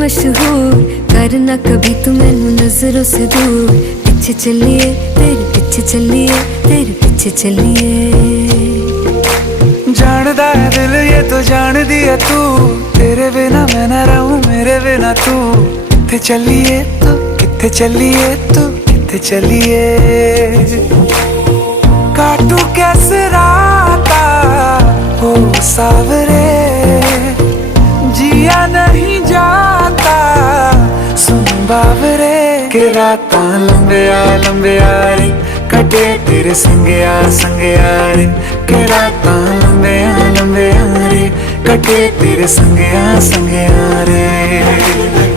मशहूर, करना कभी तू मैनू नजरों से दूर। पीछे चलिए तेरे पीछे चलिए, तेरे पीछे चलिए। जानदा है दिल ये तो जान दिया तू, तेरे बिना मैं ना रहूं मेरे बिना तू। किथे चलिए तू, किथे चलिए तू, किथे चलिए। काटू कैसे राता हो सावरे, जिया नहीं जाता सुन बावरे। के रातां लंबिया लंबिया रे, कटे तेरे संगया संगया रे। के रातां लंबिया लंबिया रे, कटे तेरे संगया संगया रे।